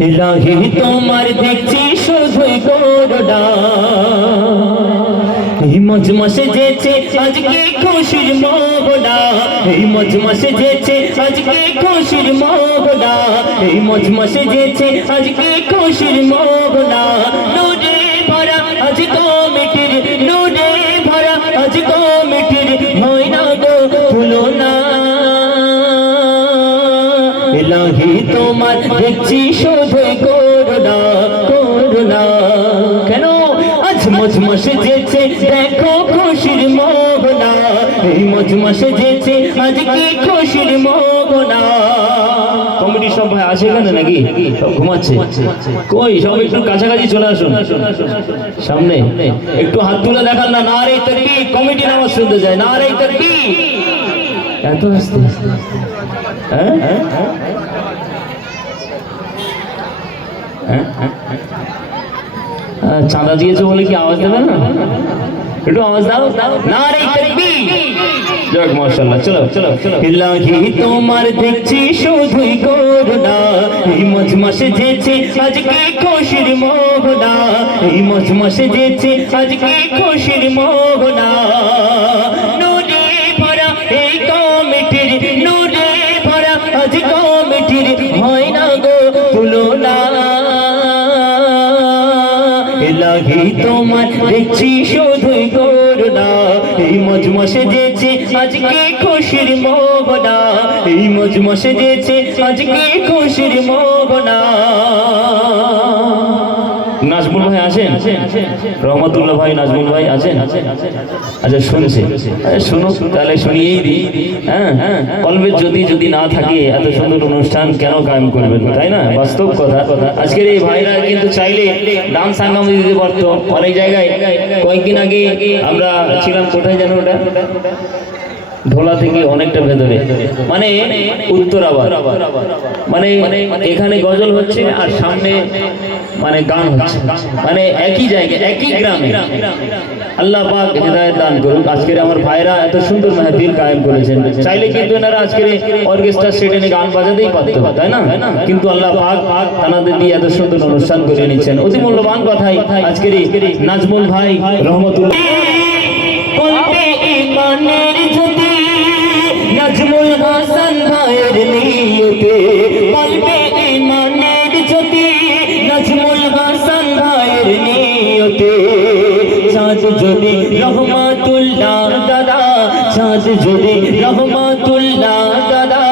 ইলাহি তোমার দেখছি শুধুই করোনা এই মজমসে যেছে আজকে খুশির মহনা এই মজমসে যেছে আজকে খুশির মহনা এই মজমসে যেছে আজকে খুশির মহনা ইলাহি তোমার দেখছি শুধু করুণা করুণা। কেন? আজ মজমসে যেছে দেখো খুশির মোহনা। এই মজমসে যেছে আজকে খুশির মোহনা? কমিটি সব আসে নাকি? ঘুমাচ্ছে। কই, সব একটু কাছাকাছি চলে সামনে। একটু হাত তুলে দেখান না না রে কমিটি নামাজ শুনতে যায় না রে এত চাঁদা দিয়েছে বলে কি আওয়াজ দেবে না? একটু আওয়াজ দাও। না রে চলো চলো খুশির মোহনা এলাহি তোমার দেখছি শুধুই করুণা এই মজমসে যেছে আজকে খুশির মোহনা এই মজমসে যেছে আজকে খুশির মোহনা নাজমুল ভাই আছেন? রহমতুল্লাহ ভাই, নাজমুল ভাই আছেন? আচ্ছা শুনছে। শুনুক, তাহলে শুনিয়েই দিই। হ্যাঁ? কলবে যদি যদি না থাকে, এত সুন্দর অনুষ্ঠান কেন কায়েম করবেন? তাই না? বাস্তব কথা। আজকের এই ভাইরা কিন্তু চাইলে ডান্স সাঙ্গাম দিতে পারতো। অনেক জায়গায়। কয়েকদিন আগে আমরা ছিলাম, কোথায় জানো ওটা? ঢোলা থেকে অনেকটা ভেতরে। মানে উত্তরাবাদ। মানে এখানে গজল হচ্ছে আর সামনে মানে গান হচ্ছে। মানে একই জায়গায়, একই গ্রামে। আল্লাহ পাক হেদায়েত দান করুক। আজকের আমার ভাইরা এত সুন্দর মাহফিল কায়েম করেছেন। চাইলে কিন্তু এনারা আজকের অর্কেস্ট্রা স্টেডিয়ামে গান বাজাতেই পারতো, তাই না? কিন্তু আল্লাহ পাক তানাদের দিয়ে এত সুন্দর অনুষ্ঠান করে নিচ্ছেন। অতি মূল্যবান কথাই আজকের নাজমুল ভাই রহমতুল্লাহ। নাজমুল হাসান নিয়তে চাঁদ যদি রহমাতুল্লাহ, দাদা, চাঁদ যদি রহমাতুল্লাহ, দাদা,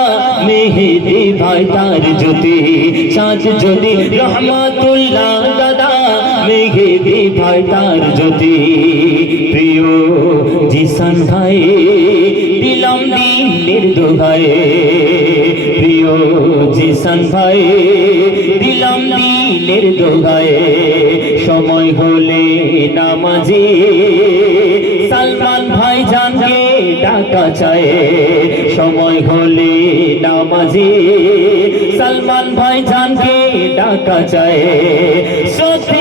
মেহেদি ভাই তার জ্যোতি। চাঁদ যদি রহমাতুল্লাহ, দাদা মেঘেদি ভাই তার জ্যোতি। প্রিয় জিসান ভাই, দিলাম দিনের দোহাই প্রিয় জিসান ভাই, দিলাম দিনের দোহাই সময় হলে নামাজি। সালমান ভাই জানকে ডাকা চায়। সময় হলে নামাজি। সালমান ভাই জানকে ডাকা চায়। সত্যি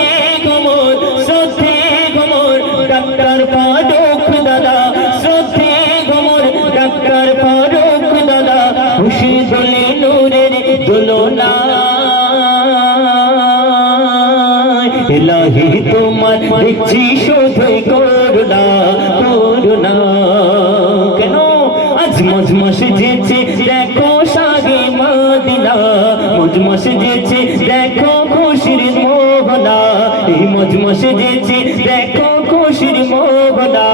ইলাহি তোমার, দেখছি শুধুই করুণা করুণা কেন? আজ মজমস যেছে দেখো সাগে মদিনা। মজমস যেছে দেখো খুশির মোহনা। এই মজমস যেছে দেখো খুশির মোহনা।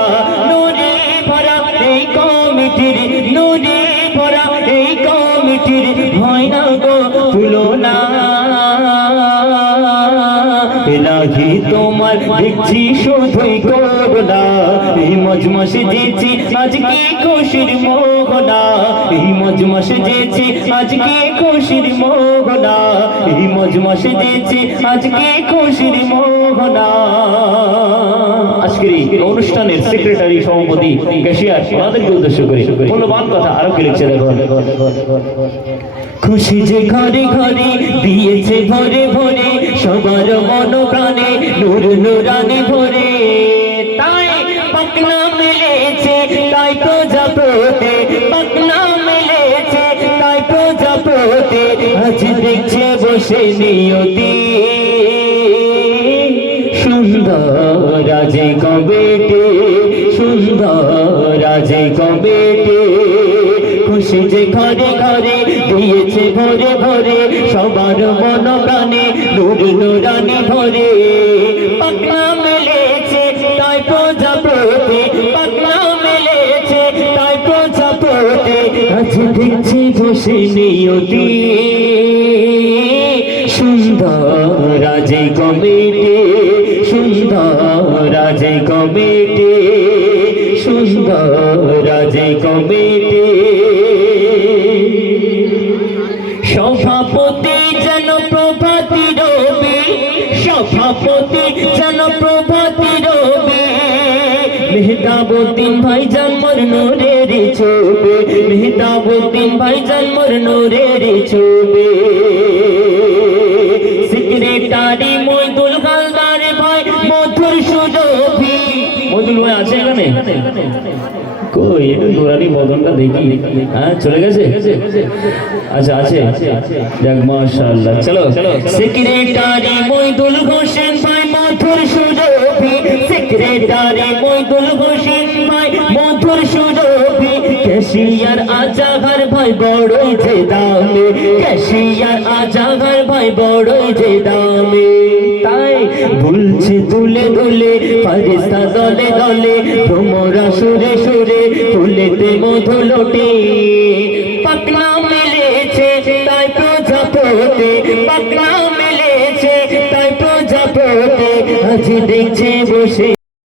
নুরে ভরা এই কমিটির নুরে ভরা এই কমিটির, হয় না গো তুলনা। এলাহি তোমার দেখছি শুধুই করুণা এই মজমসে যেছি আজকে খুশির মোহনা। এই মজমসে যেছি আজকে খুশির মোহনা। এই মজমসে যেছি আজকে খুশির মোহনা। অনুষ্ঠানের সেক্রেটারি সভাপতি উদ্দেশ্য করে মূল্যবান কথা আরও কি লিখছে খুশি যে ঘরে ঘরে দিয়েছে ভরে ভরে, সবার মন প্রাণে নূর নুরানি ভরে। তাই পাকনা মিলেছে, তাই পাকনা মিলেছে, তাই আজ দেখছে বসে নিয়তি। সুন্দর আজে কবেটে, সুন্দর আজে কবেটে। খুশি যে ঘরে ঘরে দিয়েছে ভরে ভরে, সবার মন প্রাণে নূর নুরানি ভরে। পাকনা মেলেছে, তাই প্রজাপতি পাকনা মেলেছে, তাই প্রজাপতি। আজ দেখছি বসে নিয়তি। সুন্দর রাজে কমিটি, সুন্দর রাজে কমিটি, সুন্দর রাজে কমিটি। সভাপতি যেন প্রভাতি রবি, সভাপতি যেন প্রভাতি রবি। মেহতাবুদ্দিন ভাই জন্মর নোরের ছবি, মেহতাবুদ্দিন ভাই জন্মর নোরের ছবি। আছে এখানে? হ্যাঁ চলে গেছে? আচ্ছা আছে। দেখ, মাশাআল্লাহ। চলো। সেক্রেটারি মইদুল হোসেন ভাই মইদুল হোসেন ভাই ক্যাশিয়ার আজাগার ভাই বড়ই যে দামে। ক্যাশিয়ার আজাগার ভাই বড়ই যে দামে। তাই দুলছে দুলে দুলে ফারিস্তা দলে দলে, ভ্রমরা সুরে সুরে, ফুলেতে মধু লোটে পাকনা মিলেছে তাই প্রজাপতি পাকনা মিলেছে তাই প্রজাপতি আজ দেখছে বসে